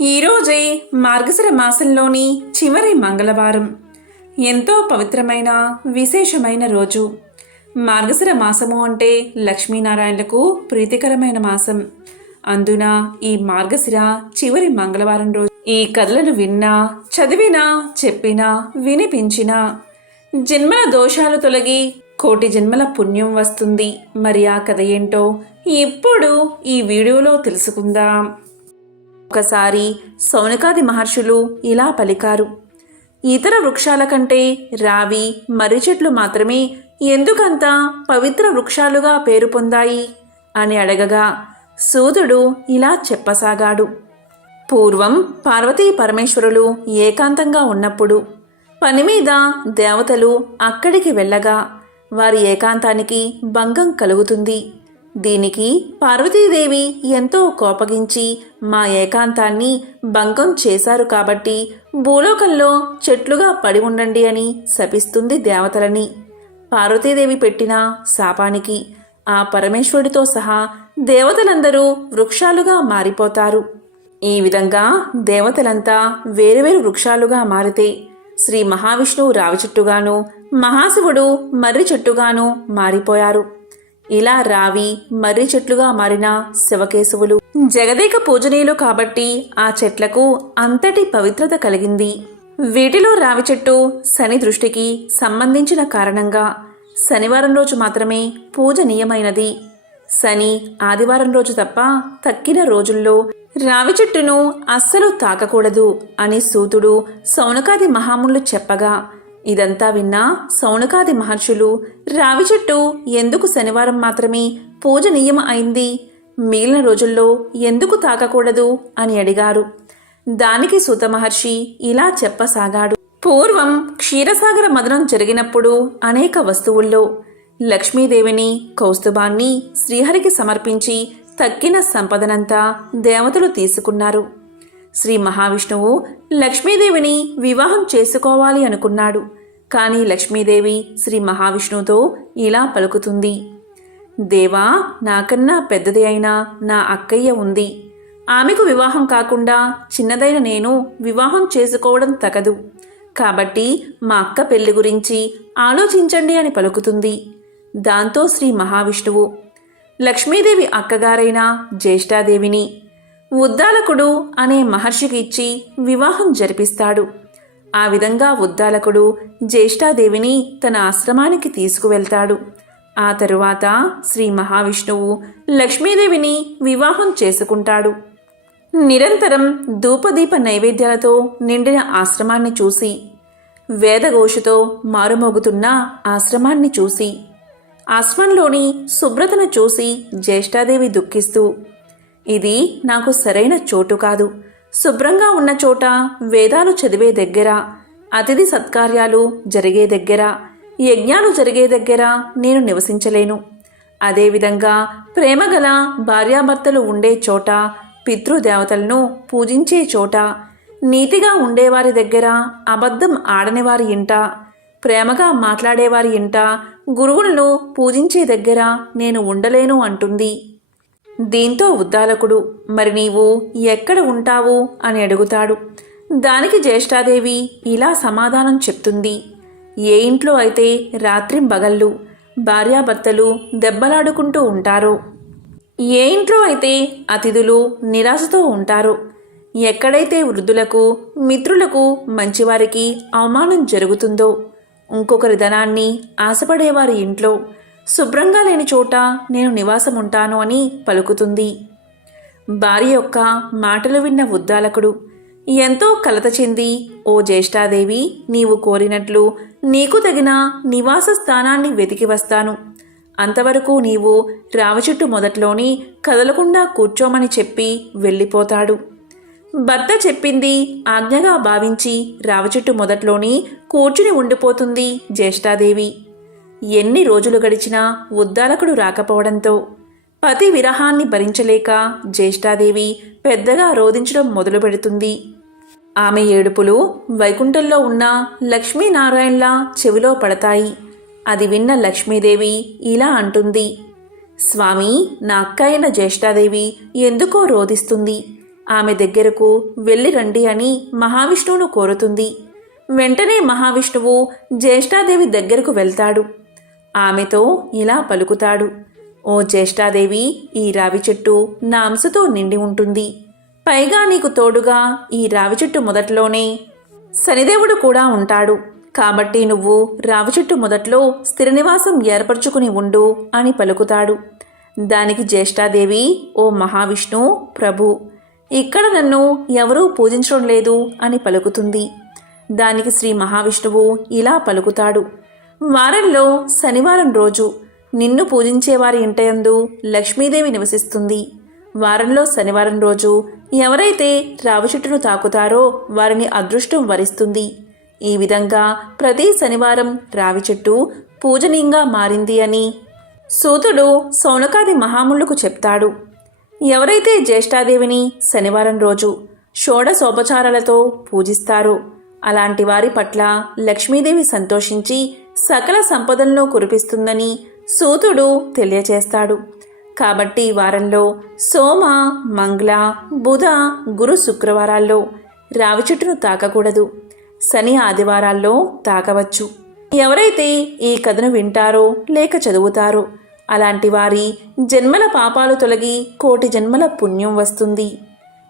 ఈరోజే మార్గశిర మాసంలోని చివరి మంగళవారం. ఎంతో పవిత్రమైన విశేషమైన రోజు. మార్గశిర మాసము అంటే లక్ష్మీనారాయణలకు ప్రీతికరమైన మాసం. అందున ఈ మార్గశిర చివరి మంగళవారం రోజు ఈ కథలను విన్నా, చదివినా, చెప్పినా, వినిపించినా జన్మల దోషాలు తొలగి కోటి జన్మల పుణ్యం వస్తుంది. మరి ఆ కథ ఏంటో ఇప్పుడు ఈ వీడియోలో తెలుసుకుందాం. ఒకసారి శౌనకాది మహర్షులు ఇలా పలికారు: ఇతర వృక్షాల కంటే రావి, మర్రి చెట్లు మాత్రమే ఎందుకంత పవిత్ర వృక్షాలుగా పేరు పొందాయి అని అడగగా సూతుడు ఇలా చెప్పసాగాడు. పూర్వం పార్వతీ పరమేశ్వరులు ఏకాంతంగా ఉన్నప్పుడు పని మీద దేవతలు అక్కడికి వెళ్ళగా వారి ఏకాంతానికి భంగం కలుగుతుంది. దీనికి పార్వతీదేవి ఎంతో కోపగించి మా ఏకాంతాన్ని భంగం చేశారు కాబట్టి భూలోకంలో చెట్లుగా పడి ఉండండి అని శపిస్తుంది దేవతలని. పార్వతీదేవి పెట్టిన శాపానికి ఆ పరమేశ్వరుడితో సహా దేవతలందరూ వృక్షాలుగా మారిపోతారు. ఈ విధంగా దేవతలంతా వేరువేరు వృక్షాలుగా మారితే శ్రీ మహావిష్ణువు రావి చెట్టుగాను, మహాశివుడు మర్రి చెట్టుగాను మారిపోయారు. ఇలా రావి, మర్రి చెట్లుగా మారిన శివకేశవులు జగదేక పూజనీయులు కాబట్టి ఆ చెట్లకు అంతటి పవిత్రత కలిగింది. వీటిలో రావి చెట్టు శని దృష్టికి సంబంధించిన కారణంగా శనివారం రోజు మాత్రమే పూజనీయమైనది. శని ఆదివారం రోజు తప్ప తక్కిన రోజుల్లో రావి చెట్టును అస్సలు తాకకూడదు అని సూతుడు శౌనకాది మహామునులు చెప్పగా ఇదంతా విన్నా శౌనకాది మహర్షులు రావి చెట్టు ఎందుకు శనివారం మాత్రమే పూజనీయం అయింది, మిగిలిన రోజుల్లో ఎందుకు తాకకూడదు అని అడిగారు. దానికి సూత మహర్షి ఇలా చెప్పసాగాడు. పూర్వం క్షీరసాగర మదనం జరిగినప్పుడు అనేక వస్తువుల్లో లక్ష్మీదేవిని, కౌస్తుభాన్ని శ్రీహరికి సమర్పించి తక్కిన సంపదనంతా దేవతలు తీసుకున్నారు. శ్రీ మహావిష్ణువు లక్ష్మీదేవిని వివాహం చేసుకోవాలి అనుకున్నాడు. కానీ లక్ష్మీదేవి శ్రీ మహావిష్ణువుతో ఇలా పలుకుతుంది: దేవా, నాకన్నా పెద్దది అయినా నా అక్కయ్య ఉంది. ఆమెకు వివాహం కాకుండా చిన్నదైన నేను వివాహం చేసుకోవడం తగదు. కాబట్టి మా అక్క పెళ్లి గురించి ఆలోచించండి అని పలుకుతుంది. దాంతో శ్రీ మహావిష్ణువు లక్ష్మీదేవి అక్కగారైన జ్యేష్ఠాదేవిని ఉద్దాలకుడు అనే మహర్షికి ఇచ్చి వివాహం జరిపిస్తాడు. ఆ విధంగా ఉద్దాలకుడు జ్యేష్ఠాదేవిని తన ఆశ్రమానికి తీసుకువెళ్తాడు. ఆ తరువాత శ్రీ మహావిష్ణువు లక్ష్మీదేవిని వివాహం చేసుకుంటాడు. నిరంతరం ధూపదీప నైవేద్యాలతో నిండిన ఆశ్రమాన్ని చూసి, వేదఘోషతో మారుమోగుతున్న ఆశ్రమాన్ని చూసి, ఆశ్రమంలోని శుభ్రతను చూసి జ్యేష్ఠాదేవి దుఃఖిస్తూ, ఇది నాకు సరైన చోటు కాదు. శుభ్రంగా ఉన్న చోట, వేదాలు చదివే దగ్గర, అతిథి సత్కార్యాలు జరిగే దగ్గర, యజ్ఞాలు జరిగే దగ్గర నేను నివసించలేను. అదేవిధంగా ప్రేమగల భార్యాభర్తలు ఉండే చోట, పితృదేవతలను పూజించే చోట, నీతిగా ఉండేవారి దగ్గర, అబద్ధం ఆడనివారి ఇంట, ప్రేమగా మాట్లాడేవారి ఇంట, గురువులను పూజించే దగ్గర నేను ఉండలేను అంటుంది. దీంతో ఉద్దాలకుడు మరి నీవు ఎక్కడ ఉంటావు అని అడుగుతాడు. దానికి జ్యేష్ఠాదేవి ఇలా సమాధానం చెప్తుంది: ఏ ఇంట్లో అయితే రాత్రింబగళ్ళు భార్యాభర్తలు దెబ్బలాడుకుంటూ ఉంటారో, ఏ ఇంట్లో అయితే అతిథులు నిరాశతో ఉంటారో, ఎక్కడైతే వృద్ధులకు, మిత్రులకు, మంచివారికి అవమానం జరుగుతుందో, ఇంకొకరి ధనాన్ని ఆశపడేవారి ఇంట్లో, శుభ్రంగా లేని చోట నేను నివాసం ఉంటాను అని పలుకుతుంది. భార్య యొక్క మాటలు విన్న ఉద్దాలకుడు ఎంతో కలత చెంది, ఓ జ్యేష్ఠాదేవి, నీవు కోరినట్లు నీకు తగిన నివాస స్థానాన్ని వెతికి వస్తాను. అంతవరకు నీవు రావి చెట్టు మొదట్లోని కదలకుండా కూర్చోమని చెప్పి వెళ్ళిపోతాడు. భర్త చెప్పింది ఆజ్ఞగా భావించి రావి చెట్టు మొదట్లోని కూర్చుని ఉండిపోతుంది జ్యేష్ఠాదేవి. ఎన్ని రోజులు గడిచినా ఉద్దాలకుడు రాకపోవడంతో పతి విరహాన్ని భరించలేక జ్యేష్ఠాదేవి పెద్దగా రోదించడం మొదలు పెడుతుంది. ఆమె ఏడుపులు వైకుంఠంలో ఉన్న లక్ష్మీనారాయణల చెవిలో పడతాయి. అది విన్న లక్ష్మీదేవి ఇలా అంటుంది: స్వామి, నా అక్క అయిన జ్యేష్ఠాదేవి ఎందుకో రోదిస్తుంది. ఆమె దగ్గరకు వెళ్ళి రండి అని మహావిష్ణువును కోరుతుంది. వెంటనే మహావిష్ణువు జ్యేష్ఠాదేవి దగ్గరకు వెళ్తాడు. ఆమెతో ఇలా పలుకుతాడు, ఓ జ్యేష్ఠాదేవి, ఈ రావి చెట్టు నా అంశతో నిండి ఉంటుంది. పైగా నీకు తోడుగా ఈ రావి చెట్టు మొదట్లోనే శనిదేవుడు కూడా ఉంటాడు. కాబట్టి నువ్వు రావి చెట్టు మొదట్లో స్థిర నివాసం ఏర్పరచుకుని ఉండు అని పలుకుతాడు. దానికి జ్యేష్ఠాదేవి, ఓ మహావిష్ణు ప్రభు, ఇక్కడ నన్ను ఎవరూ పూజించడం లేదు అని పలుకుతుంది. దానికి శ్రీ మహావిష్ణువు ఇలా పలుకుతాడు, వారంలో శనివారం రోజు నిన్ను పూజించేవారి ఇంటయందు లక్ష్మీదేవి నివసిస్తుంది. వారంలో శనివారం రోజు ఎవరైతే రావి చెట్టును తాకుతారో వారిని అదృష్టం వరిస్తుంది. ఈ విధంగా ప్రతి శనివారం రావి చెట్టు పూజనీయంగా మారింది అని సూతుడు సౌనకాది మహామునులకు చెప్తాడు. ఎవరైతే జ్యేష్ఠాదేవిని శనివారం రోజు షోడశోపచారాలతో పూజిస్తారో అలాంటి వారి పట్ల లక్ష్మీదేవి సంతోషించి సకల సంపదలను కురిపిస్తుందని సూతుడు తెలియచేస్తాడు. కాబట్టి వారంలో సోమ, మంగళ, బుధ, గురు, శుక్రవారాల్లో రావి చెట్టును తాకకూడదు. శని, ఆదివారాల్లో తాకవచ్చు. ఎవరైతే ఈ కథను వింటారో లేక చదువుతారో అలాంటి వారి జన్మల పాపాలు తొలగి కోటి జన్మల పుణ్యం వస్తుంది.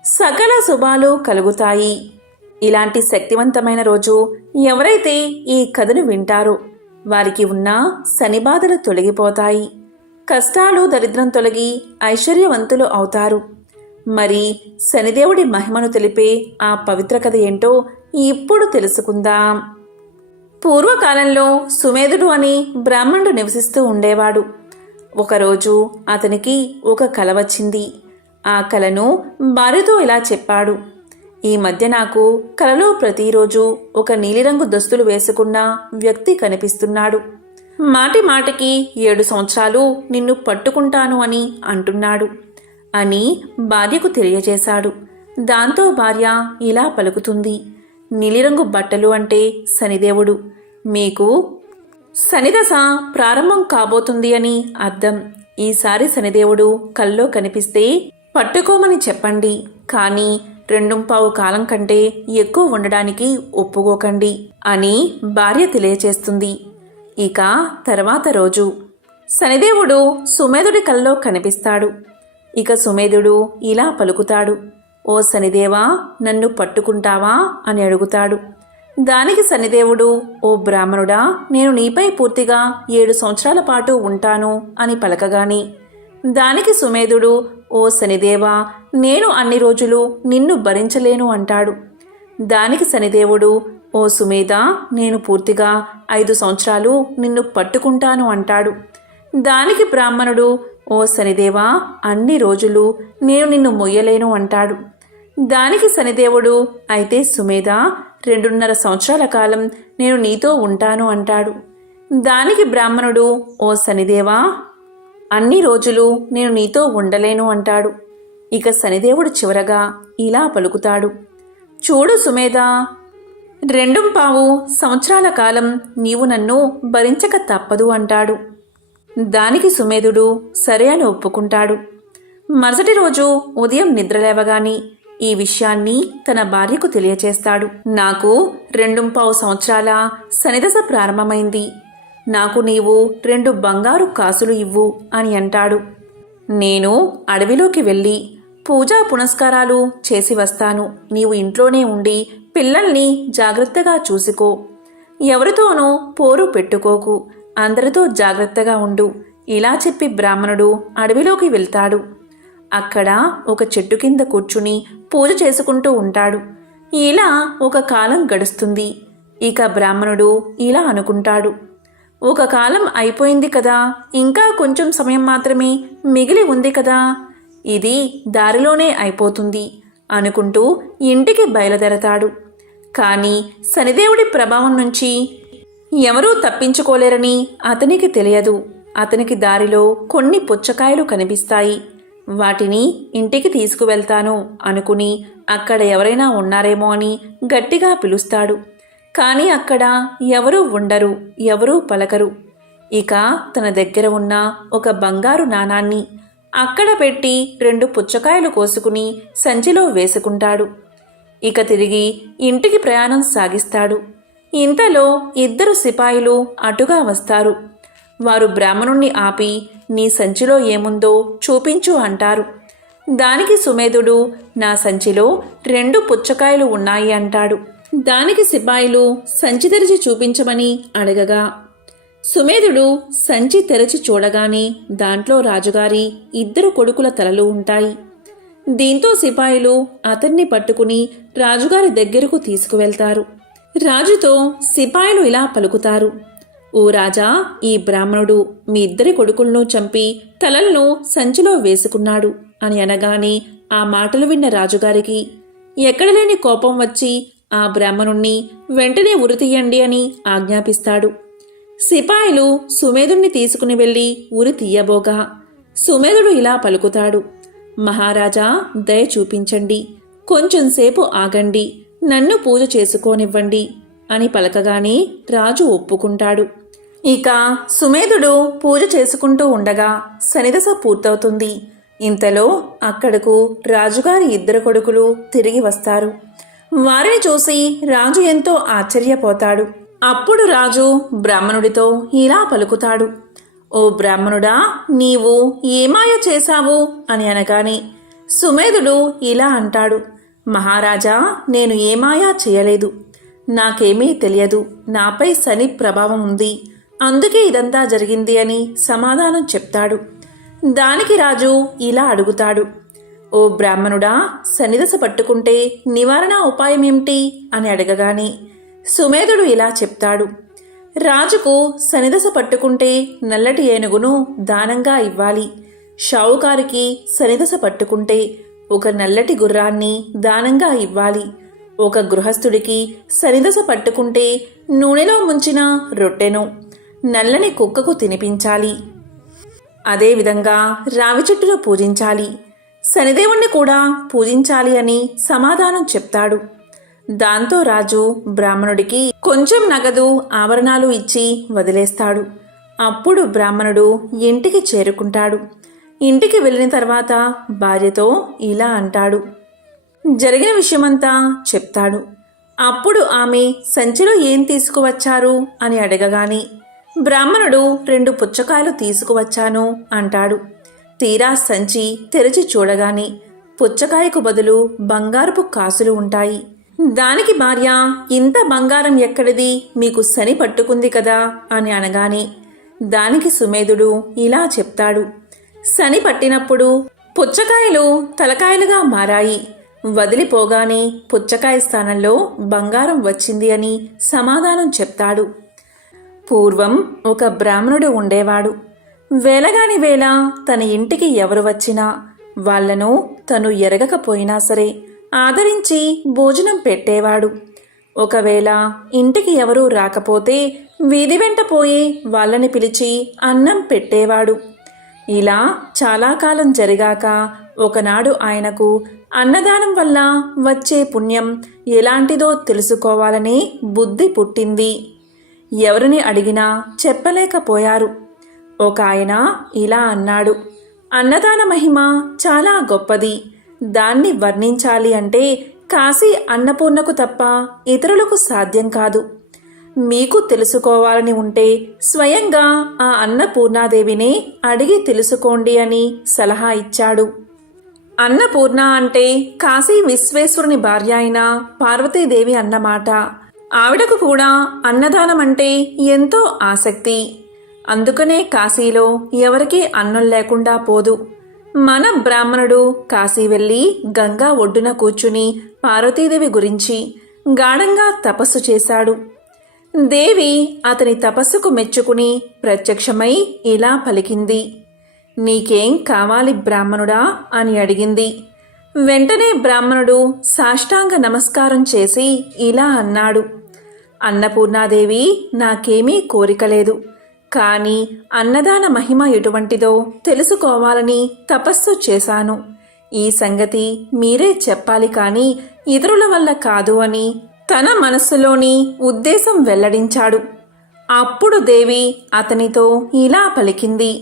సకల శుభాలు కలుగుతాయి. ఇలాంటి శక్తివంతమైన రోజు ఎవరైతే ఈ కథను వింటారో వారికి ఉన్న శని బాధలు తొలగిపోతాయి. కష్టాలు, దరిద్రం తొలగి ఐశ్వర్యవంతులు అవుతారు. మరి శనిదేవుడి మహిమను తెలిపే ఆ పవిత్ర కథ ఏంటో ఇప్పుడు తెలుసుకుందాం. పూర్వకాలంలో సుమేధుడు అని బ్రాహ్మణుడు నివసిస్తూ ఉండేవాడు. ఒకరోజు అతనికి ఒక కల వచ్చింది. ఆ కలను భార్యతో ఇలా చెప్పాడు, ఈ మధ్య నాకు కలలో ప్రతిరోజు ఒక నీలిరంగు దుస్తులు వేసుకున్న వ్యక్తి కనిపిస్తున్నాడు. మాటి మాటికి 7 సంవత్సరాలు నిన్ను పట్టుకుంటాను అని అంటున్నాడు అని భార్యకు తెలియజేశాడు. దాంతో భార్య ఇలా పలుకుతుంది, నీలిరంగు బట్టలు అంటే శనిదేవుడు. మీకు శనిదశ ప్రారంభం కాబోతుంది అని అర్థం. ఈసారి శనిదేవుడు కల్లో కనిపిస్తే పట్టుకోమని చెప్పండి, కానీ 2 కాలం కంటే ఎక్కువ ఉండడానికి ఒప్పుకోకండి అని భార్య తెలియచేస్తుంది. ఇక తర్వాత రోజు శనిదేవుడు సుమేధుడి కల్లో కనిపిస్తాడు. ఇక సుమేధుడు ఇలా పలుకుతాడు, ఓ శనిదేవా, నన్ను పట్టుకుంటావా అని అడుగుతాడు. దానికి శనిదేవుడు, ఓ బ్రాహ్మణుడా, నేను నీపై పూర్తిగా 7 సంవత్సరాల పాటు ఉంటాను అని పలకగాని దానికి సుమేధుడు, ఓ శనిదేవా, నేను అన్ని రోజులు నిన్ను భరించలేను అంటాడు. దానికి శనిదేవుడు, ఓ సుమేధ, నేను పూర్తిగా 5 సంవత్సరాలు నిన్ను పట్టుకుంటాను అంటాడు. దానికి బ్రాహ్మణుడు, ఓ శనిదేవా, అన్ని రోజులు నేను నిన్ను మొయ్యలేను అంటాడు. దానికి శనిదేవుడు, అయితే సుమేధ, 2.5 సంవత్సరాల కాలం నేను నీతో ఉంటాను అంటాడు. దానికి బ్రాహ్మణుడు, ఓ శనిదేవా, అన్ని రోజులు నేను నీతో ఉండలేను అంటాడు. ఇక శనిదేవుడు చివరగా ఇలా పలుకుతాడు, చూడు సుమేధ, 2.5 సంవత్సరాల కాలం నీవు నన్ను భరించక తప్పదు అంటాడు. దానికి సుమేధుడు సరే అని ఒప్పుకుంటాడు. మరుసటి రోజు ఉదయం నిద్రలేవగాని ఈ విషయాన్ని తన భార్యకు తెలియచేస్తాడు. నాకు 2.5 సంవత్సరాల శనిదశ ప్రారంభమైంది. నాకు నీవు 2 బంగారు కాసులు ఇవ్వు అని అంటాడు. నేను అడవిలోకి వెళ్ళి పూజా పునస్కారాలు చేసి వస్తాను. నీవు ఇంట్లోనే ఉండి పిల్లల్ని జాగ్రత్తగా చూసుకో. ఎవరితోనూ పోరు పెట్టుకోకు. అందరితో జాగ్రత్తగా ఉండు. ఇలా చెప్పి బ్రాహ్మణుడు అడవిలోకి వెళ్తాడు. అక్కడ ఒక చెట్టు కింద కూర్చుని పూజ చేసుకుంటూ ఉంటాడు. ఇలా ఒక కాలం గడుస్తుంది. ఇక బ్రాహ్మణుడు ఇలా అనుకుంటాడు, ఒక కాలం అయిపోయింది కదా, ఇంకా కొంచెం సమయం మాత్రమే మిగిలి ఉంది కదా, ఇది దారిలోనే అయిపోతుంది అనుకుంటూ ఇంటికి బయలుదేరతాడు. కానీ శనిదేవుడి ప్రభావం నుంచి ఎవరూ తప్పించుకోలేరని అతనికి తెలియదు. అతనికి దారిలో కొన్ని పుచ్చకాయలు కనిపిస్తాయి. వాటిని ఇంటికి తీసుకువెళ్తాను అనుకుని అక్కడ ఎవరైనా ఉన్నారేమో అని గట్టిగా పిలుస్తాడు. కానీ అక్కడ ఎవరూ ఉండరు, ఎవరూ పలకరు. ఇక తన దగ్గర ఉన్న ఒక బంగారు నాణాన్ని అక్కడ పెట్టి 2 పుచ్చకాయలు కోసుకుని సంచిలో వేసుకుంటాడు. ఇక తిరిగి ఇంటికి ప్రయాణం సాగిస్తాడు. ఇంతలో 2 సిపాయిలు అటుగా వస్తారు. వారు బ్రాహ్మణుణ్ణి ఆపి, నీ సంచిలో ఏముందో చూపించు అంటారు. దానికి సుమేధుడు, నా సంచిలో 2 పుచ్చకాయలు ఉన్నాయి అంటాడు. దానికి సిపాయిలు సంచి తెరిచి చూపించమని అడగగా సుమేధుడు సంచి తెరచి చూడగానే దాంట్లో రాజుగారి 2 కొడుకుల తలలు ఉంటాయి. దీంతో సిపాయిలు అతన్ని పట్టుకుని రాజుగారి దగ్గరకు తీసుకువెళ్తారు. రాజుతో సిపాయిలు ఇలా పలుకుతారు, ఓ రాజా, ఈ బ్రాహ్మణుడు మీ 2 కొడుకులను చంపి తలలను సంచిలో వేసుకున్నాడు అని అనగానే ఆ మాటలు విన్న రాజుగారికి ఎక్కడలేని కోపం వచ్చి ఆ బ్రాహ్మణుణ్ణి వెంటనే ఉరితీయండి అని ఆజ్ఞాపిస్తాడు. సిపాయిలు సుమేధుణ్ణి తీసుకుని వెళ్లి ఉరి తీయబోగా సుమేధుడు ఇలా పలుకుతాడు, మహారాజా, దయ చూపించండి, కొంచెంసేపు ఆగండి, నన్ను పూజ చేసుకోనివ్వండి అని పలకగానే రాజు ఒప్పుకుంటాడు. ఇక సుమేధుడు పూజ చేసుకుంటూ ఉండగా శనిదశ పూర్తవుతుంది. ఇంతలో అక్కడకు రాజుగారి 2 కొడుకులు తిరిగి వస్తారు. వారిని చూసి రాజు ఎంతో ఆశ్చర్యపోతాడు. అప్పుడు రాజు బ్రాహ్మణుడితో ఇలా పలుకుతాడు, ఓ బ్రాహ్మణుడా, నీవు ఏమాయ చేశావు అని అనగానే సుమేధుడు ఇలా అంటాడు, మహారాజా, నేను ఏమాయా చేయలేదు, నాకేమీ తెలియదు, నాపై శని ప్రభావం ఉంది, అందుకే ఇదంతా జరిగింది అని సమాధానం చెప్తాడు. దానికి రాజు ఇలా అడుగుతాడు, ఓ బ్రాహ్మణుడా, శనిదశ పట్టుకుంటే నివారణ ఉపాయమేమిటి అని అడగగానే సుమేధుడు ఇలా చెప్తాడు, రాజుకు శనిదశ పట్టుకుంటే నల్లటి ఏనుగును దానంగా ఇవ్వాలి, షావుకారికి శనిదశ పట్టుకుంటే ఒక నల్లటి గుర్రాన్ని దానంగా ఇవ్వాలి, ఒక గృహస్థుడికి శనిదశ పట్టుకుంటే నూనెలో ముంచిన రొట్టెను నల్లని కుక్కకు తినిపించాలి, అదేవిధంగా రావి చెట్టును పూజించాలి, శనిదేవుణ్ణి కూడా పూజించాలి అని సమాధానం చెప్తాడు. దాంతో రాజు బ్రాహ్మణుడికి కొంచెం నగదు ఆభరణాలు ఇచ్చి వదిలేస్తాడు. అప్పుడు బ్రాహ్మణుడు ఇంటికి చేరుకుంటాడు. ఇంటికి వెళ్ళిన తర్వాత భార్యతో ఇలా అంటాడు, జరిగిన విషయమంతా చెప్తాడు. అప్పుడు ఆమె సంచిలో ఏం తీసుకువచ్చారు అని అడగగానే బ్రాహ్మణుడు 2 పుచ్చకాయలు తీసుకువచ్చాను అంటాడు. తీరా సంచి తెరిచి చూడగానే పుచ్చకాయకు బదులు బంగారపు కాసులు ఉంటాయి. దానికి భార్య, ఇంత బంగారం ఎక్కడిది, మీకు శని పట్టుకుంది కదా అని అనగానే దానికి సుమేధుడు ఇలా చెప్తాడు, శని పట్టినప్పుడు పుచ్చకాయలు తలకాయలుగా మారాయి, వదిలిపోగానే పుచ్చకాయ స్థానంలో బంగారం వచ్చింది అని సమాధానం చెప్తాడు. పూర్వం ఒక బ్రాహ్మణుడు ఉండేవాడు. వేళగాని వేళ తన ఇంటికి ఎవరు వచ్చినా వాళ్లను తను ఎరగకపోయినా సరే ఆదరించి భోజనం పెట్టేవాడు. ఒకవేళ ఇంటికి ఎవరూ రాకపోతే వీధి వెంట పోయి వాళ్ళని పిలిచి అన్నం పెట్టేవాడు. ఇలా చాలా కాలం జరిగాక ఒకనాడు ఆయనకు అన్నదానం వల్ల వచ్చే పుణ్యం ఎలాంటిదో తెలుసుకోవాలని బుద్ధి పుట్టింది. ఎవరిని అడిగినా చెప్పలేకపోయారు. ఒక ఆయన ఇలా అన్నాడు, అన్నదాన మహిమ చాలా గొప్పది, దాన్ని వర్ణించాలి అంటే కాశీ అన్నపూర్ణకు తప్ప ఇతరులకు సాధ్యం కాదు. మీకు తెలుసుకోవాలని ఉంటే స్వయంగా ఆ అన్నపూర్ణాదేవిని అడిగి తెలుసుకోండి అని సలహా ఇచ్చాడు. అన్నపూర్ణ అంటే కాశీ విశ్వేశ్వరుని భార్య అయిన పార్వతీదేవి అన్నమాట. ఆవిడకు కూడా అన్నదానం అంటే ఎంతో ఆసక్తి. అందుకనే కాశీలో ఎవరికీ అన్నం లేకుండా పోదు. మన బ్రాహ్మణుడు కాశీ వెళ్ళి గంగా ఒడ్డున కూర్చుని పార్వతీదేవి గురించి గాఢంగా తపస్సు చేశాడు. దేవి అతని తపస్సుకు మెచ్చుకుని ప్రత్యక్షమై ఇలా పలికింది, నీకేం కావాలి బ్రాహ్మణుడా అని అడిగింది. వెంటనే బ్రాహ్మణుడు సాష్టాంగ నమస్కారం చేసి ఇలా అన్నాడు, అన్నపూర్ణాదేవి, నాకేమీ కోరికలేదు, కానీ అన్నదాన మహిమ ఎటువంటిదో తెలుసుకోవాలని తపస్సు చేశాను. ఈ సంగతి మీరే చెప్పాలి కానీ ఇతరుల వల్ల కాదు అని తన మనస్సులోని ఉద్దేశం వెల్లడించాడు. అప్పుడు దేవి అతనితో ఇలా పలికింది,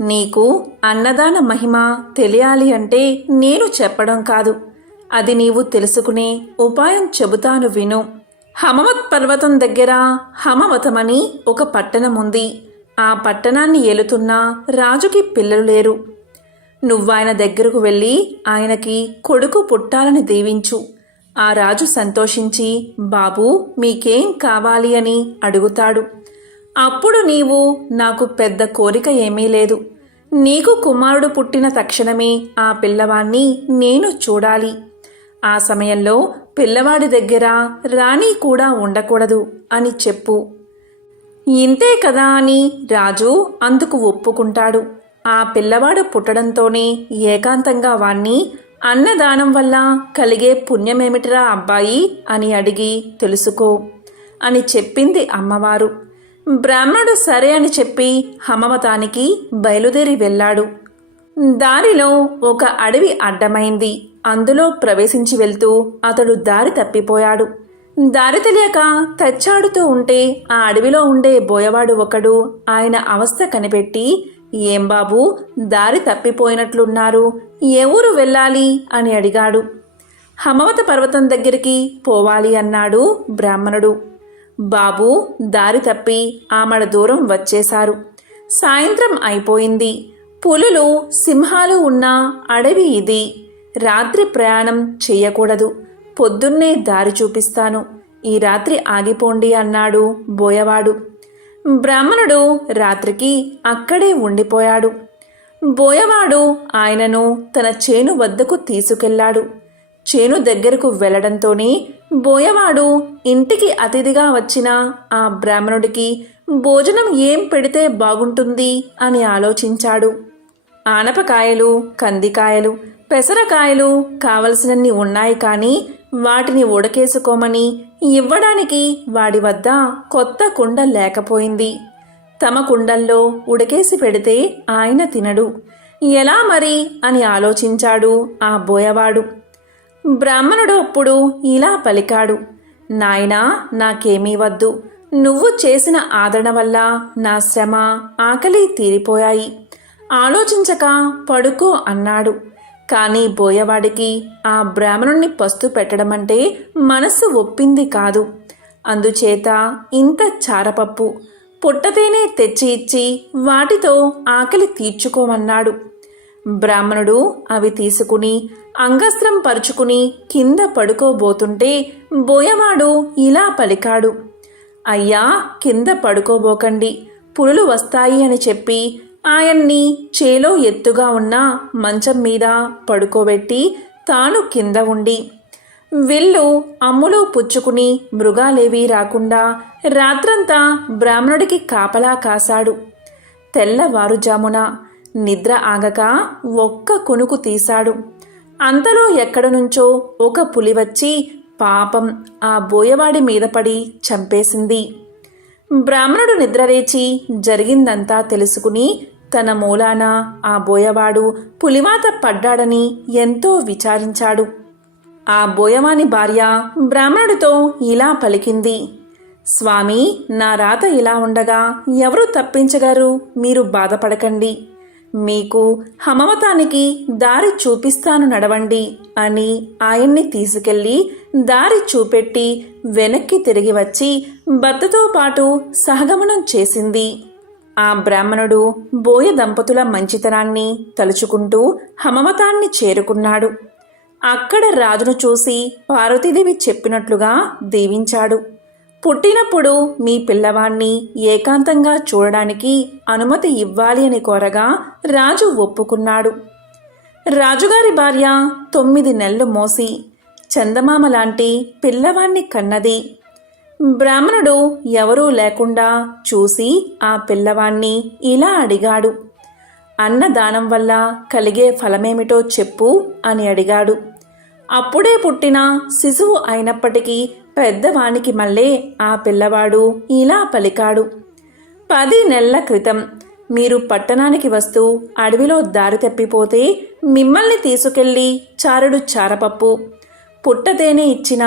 నీకు అన్నదాన మహిమ తెలియాలి అంటే నేను చెప్పడం కాదు, అది నీవు తెలుసుకునే ఉపాయం చెబుతాను విను. హమవత్ పర్వతం దగ్గర హమవతమని ఒక పట్టణం ఉంది. ఆ పట్టణాన్ని ఏలుతున్న రాజుకి పిల్లలు లేరు. నువ్వాయన దగ్గరకు వెళ్ళి ఆయనకి కొడుకు పుట్టాలని దీవించు. ఆ రాజు సంతోషించి, బాబూ మీకేం కావాలి అని అడుగుతాడు. అప్పుడు నీవు, నాకు పెద్ద కోరిక ఏమీ లేదు, నీకు కుమారుడు పుట్టిన తక్షణమే ఆ పిల్లవాణ్ణి నేను చూడాలి. ఆ సమయంలో పిల్లవాడి దగ్గర రాణి కూడా ఉండకూడదు అని చెప్పు. ఇంతే కదా అని రాజు అందుకు ఒప్పుకుంటాడు. ఆ పిల్లవాడు పుట్టడంతోనే ఏకాంతంగా వాణ్ణి, అన్నదానం వల్ల కలిగే పుణ్యమేమిటిరా అబ్బాయి అని అడిగి తెలుసుకో అని చెప్పింది అమ్మవారు. బ్రాహ్మణుడు సరే అని చెప్పి హమవతానికి బయలుదేరి వెళ్ళాడు. దారిలో ఒక అడవి అడ్డమైంది. అందులో ప్రవేశించి వెళ్తూ అతడు దారి తప్పిపోయాడు. దారి తెలియక తచ్చాడుతూ ఉంటే ఆ అడవిలో ఉండే బోయవాడు ఒకడు ఆయన అవస్థ కనిపెట్టి, ఏం బాబూ దారి తప్పిపోయినట్లున్నారు, ఏ ఊరు వెళ్ళాలి అని అడిగాడు. హమవత పర్వతం దగ్గరికి పోవాలి అన్నాడు బ్రాహ్మణుడు. బాబూ దారి తప్పి ఆమడ దూరం వచ్చేశారు. సాయంత్రం అయిపోయింది. పులులు సింహాలు ఉన్న అడవి ఇది. రాత్రి ప్రయాణం చెయ్యకూడదు. పొద్దున్నే దారి చూపిస్తాను, ఈ రాత్రి ఆగిపోండి అన్నాడు బోయవాడు. బ్రాహ్మణుడు రాత్రికి అక్కడే ఉండిపోయాడు. బోయవాడు ఆయనను తన చేను వద్దకు తీసుకెళ్లాడు. చేను దగ్గరకు వెళ్లడంతోనే బోయవాడు ఇంటికి అతిథిగా వచ్చిన ఆ బ్రాహ్మణుడికి భోజనం ఏం పెడితే బాగుంటుంది అని ఆలోచించాడు. ఆనపకాయలు, కందికాయలు, పెసరకాయలు కావలసినన్ని ఉన్నాయి, కానీ వాటిని ఉడకేసుకోమని ఇవ్వడానికి వాడి వద్ద కొత్త కుండ లేకపోయింది. తమ కుండల్లో ఉడకేసి పెడితే ఆయన తినడు, ఎలా మరి అని ఆలోచించాడు ఆ బోయవాడు. బ్రాహ్మణుడు అప్పుడు ఇలా పలికాడు, నాయనా నాకేమీ వద్దు, నువ్వు చేసిన ఆదరణ వల్ల నా శ్రమ ఆకలి తీరిపోయాయి, ఆలోచించక పడుకో అన్నాడు. కానీ బోయవాడికి ఆ బ్రాహ్మణుణ్ణి పస్తు పెట్టడమంటే మనస్సు ఒప్పింది కాదు. అందుచేత ఇంత చారపప్పు, పుట్టతేనే తెచ్చి ఇచ్చి వాటితో ఆకలి తీర్చుకోమన్నాడు. బ్రాహ్మణుడు అవి తీసుకుని అంగస్త్రం పరుచుకుని కింద పడుకోబోతుంటే బోయవాడు ఇలా పలికాడు, అయ్యా కింద పడుకోబోకండి, పులులు వస్తాయి అని చెప్పి ఆయన్ని చేలో ఎత్తుగా ఉన్న మంచం మీద పడుకోబెట్టి తాను కింద ఉండి విల్లు అమ్ములో పుచ్చుకుని మృగాలేవీ రాకుండా రాత్రంతా బ్రాహ్మణుడికి కాపలా కాశాడు. తెల్లవారుజామున నిద్ర ఆగక ఒక్క కునుకు తీశాడు. అంతలో ఎక్కడనుంచో ఒక పులి వచ్చి పాపం ఆ బోయవాడి మీద పడి చంపేసింది. బ్రాహ్మణుడు నిద్రలేచి జరిగిందంతా తెలుసుకుని తన మూలాన ఆ బోయవాడు పులివాత పడ్డాడని ఎంతో విచారించాడు. ఆ బోయవాని భార్య బ్రాహ్మణుడితో ఇలా పలికింది, స్వామి, నా రాత ఇలా ఉండగా ఎవరు తప్పించగారు, మీరు బాధపడకండి, మీకు హమవతానికి దారి చూపిస్తాను నడవండి అని ఆయన్ని తీసుకెళ్లి దారి చూపెట్టి వెనక్కి తిరిగి వచ్చి భర్తతో పాటు సహగమనం చేసింది. ఆ బ్రాహ్మణుడు బోయ దంపతుల మంచితనాన్ని తలుచుకుంటూ హమవతాన్ని చేరుకున్నాడు. అక్కడ రాజును చూసి పార్వతీదేవి చెప్పినట్లుగా దీవించాడు. పుట్టినప్పుడు మీ పిల్లవాణ్ణి ఏకాంతంగా చూడడానికి అనుమతి ఇవ్వాలి అని కోరగా రాజు ఒప్పుకున్నాడు. రాజుగారి భార్య 9 నెలలు మోసి చందమామ లాంటి పిల్లవాణ్ణి కన్నది. బ్రాహ్మణుడు ఎవరూ లేకుండా చూసి ఆ పిల్లవాణ్ణి ఇలా అడిగాడు, అన్నదానం వల్ల కలిగే ఫలమేమిటో చెప్పు అని అడిగాడు. అప్పుడే పుట్టిన శిశువు అయినప్పటికీ పెద్దవానికి మళ్ళీ ఆ పిల్లవాడు ఇలా పలికాడు, 10 నెలల క్రితం మీరు పట్టణానికి వస్తూ అడవిలో దారి తప్పిపోతే మిమ్మల్ని తీసుకెళ్లి చారుడు చారపప్పు, పుట్టతేనే ఇచ్చిన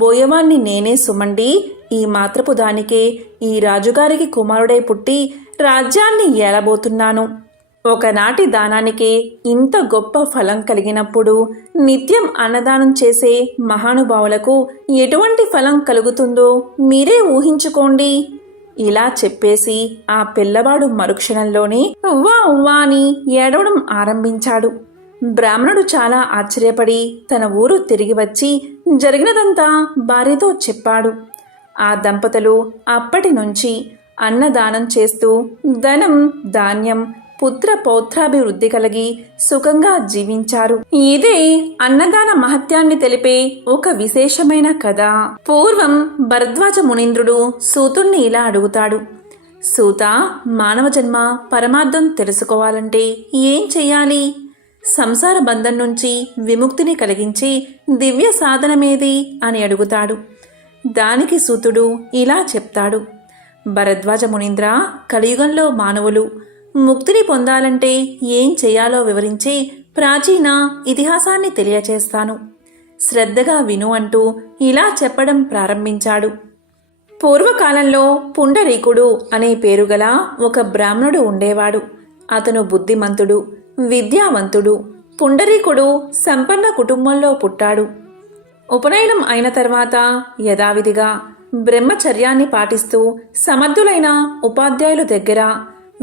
బోయవాన్ని నేనే సుమండి, ఈ మాత్రపు దానికే ఈ రాజుగారికి కుమారుడై పుట్టి రాజ్యాన్ని ఏలబోతున్నాను. ఒకనాటి దానానికి ఇంత గొప్ప ఫలం కలిగినప్పుడు నిత్యం అన్నదానం చేసే మహానుభావులకు ఎటువంటి ఫలం కలుగుతుందో మీరే ఊహించుకోండి. ఇలా చెప్పేసి ఆ పిల్లవాడు మరుక్షణంలోనే ఉవ్వా ఉవ్వా అని ఏడవడం ఆరంభించాడు. బ్రాహ్మణుడు చాలా ఆశ్చర్యపడి తన ఊరు తిరిగి వచ్చి జరిగినదంతా భార్యతో చెప్పాడు. ఆ దంపతులు అప్పటి నుంచి అన్నదానం చేస్తూ ధనం, ధాన్యం, పుత్ర పౌత్రాభివృద్ధి కలిగి సుఖంగా జీవించారు. ఇదే అన్నదాన మహత్యాన్ని తెలిపే ఒక విశేషమైన కథ. పూర్వం భరద్వాజ మునీంద్రుడు సూతుణ్ణి ఇలా అడుగుతాడు. సూత, మానవ జన్మ పరమార్థం తెలుసుకోవాలంటే ఏం చెయ్యాలి? సంసార బంధం నుంచి విముక్తిని కలిగించి దివ్య సాధనమేది అని అడుగుతాడు. దానికి సూతుడు ఇలా చెప్తాడు. భరద్వాజ మునీంద్ర, కలియుగంలో మానవులు ముక్తిని పొందాలంటే ఏం చేయాలో వివరించి ప్రాచీన ఇతిహాసాన్ని తెలియచేస్తాను. శ్రద్ధగా విను అంటూ ఇలా చెప్పడం ప్రారంభించాడు. పూర్వకాలంలో పుండరీకుడు అనే పేరుగల ఒక బ్రాహ్మణుడు ఉండేవాడు. అతను బుద్ధిమంతుడు, విద్యావంతుడు. పుండరీకుడు సంపన్న కుటుంబంలో పుట్టాడు. ఉపనయనం అయిన తర్వాత యథావిధిగా బ్రహ్మచర్యాన్ని పాటిస్తూ సమర్థులైన ఉపాధ్యాయుల దగ్గర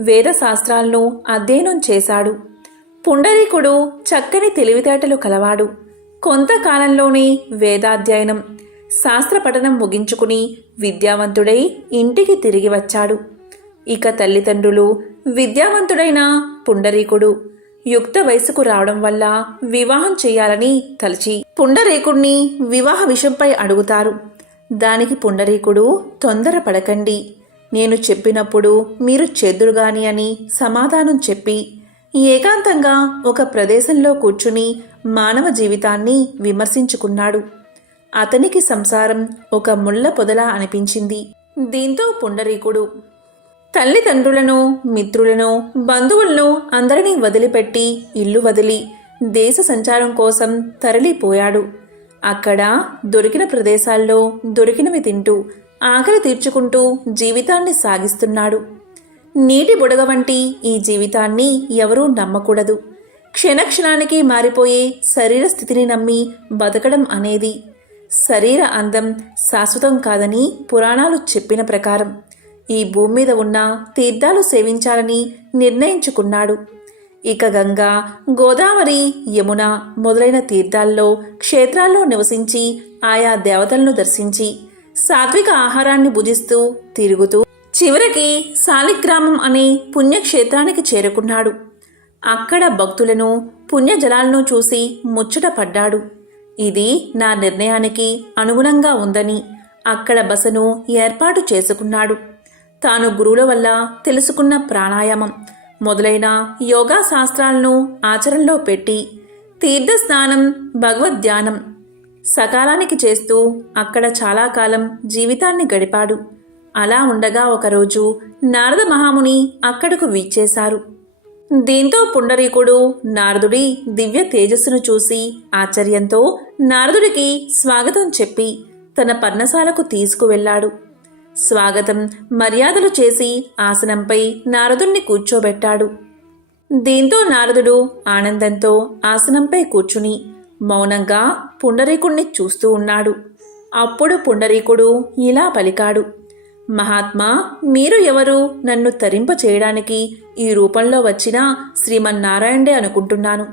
వేద శాస్త్రాలను అధ్యయనం చేశాడు. పుండరీకుడు చక్కని తెలివితేటలు కలవాడు. కొంతకాలంలోనే వేదాధ్యయనం, శాస్త్ర పఠనం ముగించుకుని విద్యావంతుడై ఇంటికి తిరిగి వచ్చాడు. ఇక తల్లిదండ్రులు విద్యావంతుడైన పుండరీకుడు యుక్త వయసుకు రావడం వల్ల వివాహం చేయాలని తలచి పుండరీకుడిని వివాహ విషయంపై అడుగుతారు. దానికి పుండరీకుడు, తొందరపడకండి, నేను చెప్పినప్పుడు మీరు చేద్దురుగాని అని సమాధానం చెప్పి ఏకాంతంగా ఒక ప్రదేశంలో కూర్చుని మానవ జీవితాన్ని విమర్శించుకున్నాడు. అతనికి సంసారం ఒక ముళ్ళ పొదలా అనిపించింది. దీంతో పుండరీకుడు తల్లిదండ్రులను, మిత్రులను, బంధువులను అందరినీ వదిలిపెట్టి ఇల్లు వదిలి దేశ సంచారం కోసం తరలిపోయాడు. అక్కడ దొరికిన ప్రదేశాల్లో దొరికినవి తింటూ ఆకలి తీర్చుకుంటూ జీవితాన్ని సాగిస్తున్నాడు. నీటి బుడగ వంటి ఈ జీవితాన్ని ఎవరూ నమ్మకూడదు. క్షణక్షణానికి మారిపోయే శరీర స్థితిని నమ్మి బతకడం అనేది శరీర అందం శాశ్వతం కాదని పురాణాలు చెప్పిన ప్రకారం ఈ భూమి మీద ఉన్న తీర్థాలు సేవించాలని నిర్ణయించుకున్నాడు. ఇక గంగా, గోదావరి, యమున మొదలైన తీర్థాల్లో, క్షేత్రాల్లో నివసించి ఆయా దేవతలను దర్శించి సాత్విక ఆహారాన్ని భుజిస్తూ తిరుగుతూ చివరికి శాలిగ్రామం అనే పుణ్యక్షేత్రానికి చేరుకున్నాడు. అక్కడ భక్తులను, పుణ్యజలాలను చూసి ముచ్చట పడ్డాడు. ఇది నా నిర్ణయానికి అనుగుణంగా ఉందని అక్కడ బసను ఏర్పాటు చేసుకున్నాడు. తాను గురువుల వల్ల తెలుసుకున్న ప్రాణాయామం మొదలైన యోగా శాస్త్రాలను ఆచరణలో పెట్టి తీర్థస్నానం, భగవద్ధ్యానం సకాలానికి చేస్తూ అక్కడ చాలా కాలం జీవితాన్ని గడిపాడు. అలా ఉండగా ఒకరోజు నారద మహాముని అక్కడకు వీచ్చేశారు. దీంతో పుండరీకుడు నారదుడి దివ్య తేజస్సును చూసి ఆశ్చర్యంతో నారదుడికి స్వాగతం చెప్పి తన పర్ణశాలకు తీసుకువెళ్లాడు. స్వాగతం, మర్యాదలు చేసి ఆసనంపై నారదుణ్ణి కూర్చోబెట్టాడు. దీంతో నారదుడు ఆనందంతో ఆసనంపై కూర్చుని మౌనంగా పుండరీకుణ్ణి చూస్తూ ఉన్నాడు. అప్పుడు పుండరీకుడు ఇలా పలికాడు. మహాత్మా, మీరు ఎవరు? నన్ను తరింప చేయడానికి ఈ రూపంలో వచ్చిన శ్రీమన్నారాయణుడే అనుకుంటున్నాను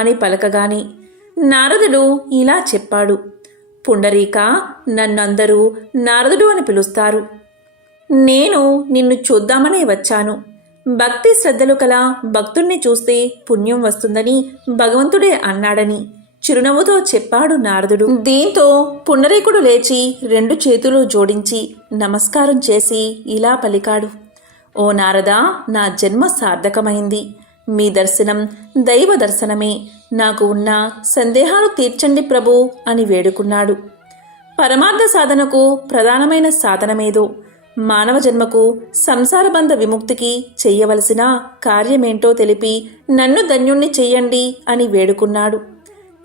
అని పలకగాని నారదుడు ఇలా చెప్పాడు. పుండరీక, నన్నందరూ నారదుడు అని పిలుస్తారు. నేను నిన్ను చూద్దామనే వచ్చాను. భక్తి శ్రద్ధలు కల భక్తుణ్ణి చూస్తే పుణ్యం వస్తుందని భగవంతుడే అన్నాడని చిరునవ్వుతో చెప్పాడు నారదుడు. దీంతో పుండరీకుడు లేచి 2 చేతులు జోడించి నమస్కారం చేసి ఇలా పలికాడు. ఓ నారదా, నా జన్మ సార్థకమైంది. మీ దర్శనం దైవ దర్శనమే. నాకు ఉన్న సందేహాలు తీర్చండి ప్రభు అని వేడుకున్నాడు. పరమార్థ సాధనకు ప్రధానమైన సాధనమేదో, మానవ జన్మకు సంసారబంధ విముక్తికి చెయ్యవలసిన కార్యమేంటో తెలిపి నన్ను ధన్యుణ్ణి చెయ్యండి అని వేడుకున్నాడు.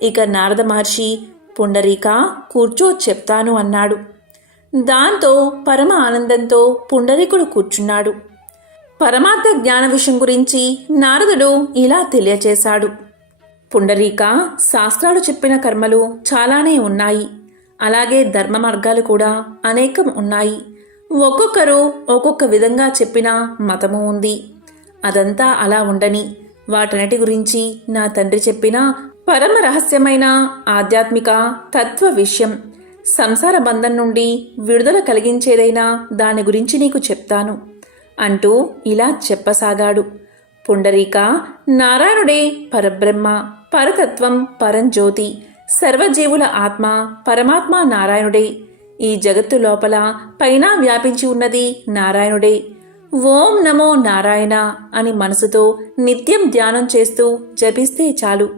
ఇక నారద మహర్షి, పుండరీక కూర్చో, చెప్తాను అన్నాడు. దాంతో పరమ ఆనందంతో పుండరీకుడు కూర్చున్నాడు. పరమార్థ జ్ఞాన విషయం గురించి నారదుడు ఇలా తెలియచేశాడు. పుండరీక, శాస్త్రాలు చెప్పిన కర్మలు చాలానే ఉన్నాయి. అలాగే ధర్మ మార్గాలు కూడా అనేకం ఉన్నాయి. ఒక్కొక్కరు ఒక్కొక్క విధంగా చెప్పిన మతము ఉంది. అదంతా అలా ఉండని వాటన్నిటి గురించి నా తండ్రి చెప్పిన పరమ రహస్యమైన ఆధ్యాత్మిక తత్వ విషయం, సంసార బంధం నుండి విడుదల కలిగించేదైనా దాని గురించి నీకు చెప్తాను అంటూ ఇలా చెప్పసాగాడు. పుండరీక, నారాయణుడే పరబ్రహ్మ, పరతత్వం, పరంజ్యోతి, సర్వజీవుల ఆత్మ, పరమాత్మ నారాయణుడే. ఈ జగత్తు లోపల పైన వ్యాపించి ఉన్నది నారాయణుడే. ఓం నమో నారాయణ అని మనసుతో నిత్యం ధ్యానం చేస్తూ జపిస్తే చాలు.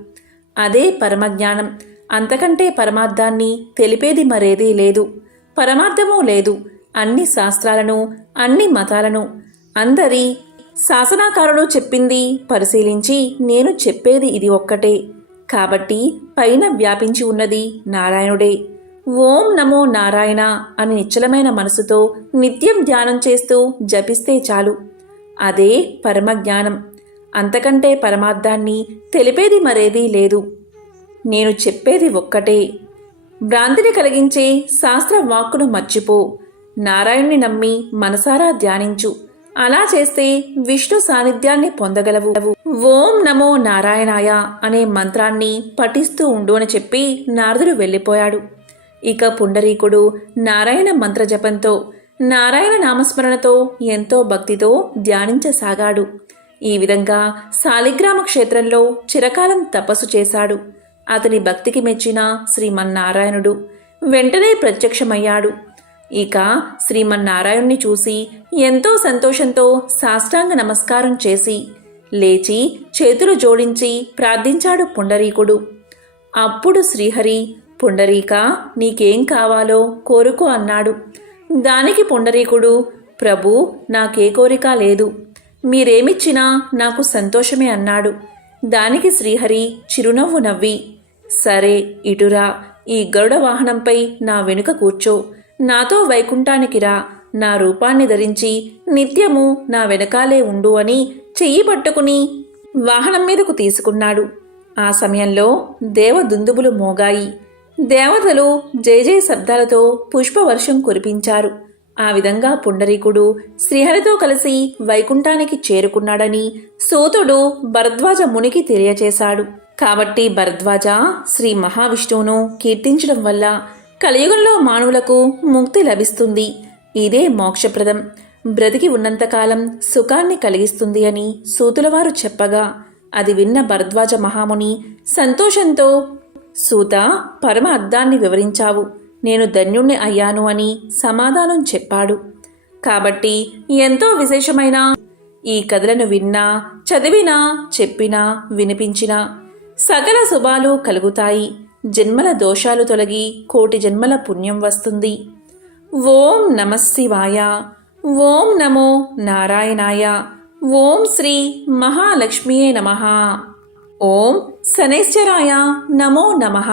అదే పరమజ్ఞానం. అంతకంటే పరమార్థాన్ని తెలిపేది మరేదీ లేదు. పరమార్థమూ లేదు. అన్ని శాస్త్రాలను, అన్ని మతాలను, అందరి శాసనాకారులు చెప్పింది పరిశీలించి నేను చెప్పేది ఇది ఒక్కటే. కాబట్టి పైన వ్యాపించి ఉన్నది నారాయణుడే. ఓం నమో నారాయణ అని నిశ్చలమైన మనసుతో నిత్యం ధ్యానం చేస్తూ జపిస్తే చాలు. అదే పరమజ్ఞానం. అంతకంటే పరమార్థాన్ని తెలిపేది మరేదీ లేదు. నేను చెప్పేది ఒక్కటే. భ్రాంతిని కలిగించే శాస్త్ర వాక్కును మర్చిపో. నారాయణ్ణి నమ్మి మనసారా ధ్యానించు. అలా చేస్తే విష్ణు సాన్నిధ్యాన్ని పొందగలవు. ఓం నమో నారాయణాయ అనే మంత్రాన్ని పఠిస్తూ ఉండు అని చెప్పి నారదుడు వెళ్ళిపోయాడు. ఇక పుండరీకుడు నారాయణ మంత్రజపంతో, నారాయణ నామస్మరణతో ఎంతో భక్తితో ధ్యానించసాగాడు. ఈ విధంగా శాలిగ్రామ క్షేత్రంలో చిరకాలం తపస్సు చేశాడు. అతని భక్తికి మెచ్చిన శ్రీమన్నారాయణుడు వెంటనే ప్రత్యక్షమయ్యాడు. ఇక శ్రీమన్నారాయణ్ణి చూసి ఎంతో సంతోషంతో సాష్టాంగ నమస్కారం చేసి లేచి చేతులు జోడించి ప్రార్థించాడు పుండరీకుడు. అప్పుడు శ్రీహరి, పుండరీక, నీకేం కావాలో కోరుకో అన్నాడు. దానికి పుండరీకుడు, ప్రభు, నాకే కోరిక లేదు. మీరేమిచ్చినా నాకు సంతోషమే అన్నాడు. దానికి శ్రీహరి చిరునవ్వు నవ్వి, సరే ఇటురా, ఈ గరుడ వాహనంపై నా వెనుక కూర్చో, నాతో వైకుంఠానికి రా, నా రూపాన్ని ధరించి నిత్యము నా వెనకాలే ఉండు అని చెయ్యి పట్టుకుని వాహనం మీదకు తీసుకున్నాడు. ఆ సమయంలో దేవదుందుబులు మోగాయి. దేవతలు జయ జయ శబ్దాలతో పుష్పవర్షం కురిపించారు. ఆ విధంగా పుండరీకుడు శ్రీహరితో కలిసి వైకుంఠానికి చేరుకున్నాడని సూతుడు భరద్వాజ మునికి తెలియచేశాడు. కాబట్టి భరద్వాజ శ్రీ మహావిష్ణువును కీర్తించడం వల్ల కలియుగంలో మానవులకు ముక్తి లభిస్తుంది. ఇదే మోక్షప్రదం. బ్రతికి ఉన్నంతకాలం సుఖాన్ని కలిగిస్తుంది అని సూతులవారు చెప్పగా అది విన్న భరద్వాజ మహాముని సంతోషంతో, సూత, పరమ అర్థాన్ని వివరించావు, నేను ధన్యుణ్ణి అయ్యాను అని సమాధానం చెప్పాడు. కాబట్టి ఎంతో విశేషమైన ఈ కథలను విన్నా, చదివినా, చెప్పినా, వినిపించినా సకల శుభాలు కలుగుతాయి. జన్మల దోషాలు తొలగి కోటి జన్మల పుణ్యం వస్తుంది. ఓం నమః శివాయ. ఓం నమో నారాయణాయ. ఓం శ్రీ మహాలక్ష్మియే నమః. ఓం శనైశ్చరాయ నమో నమః.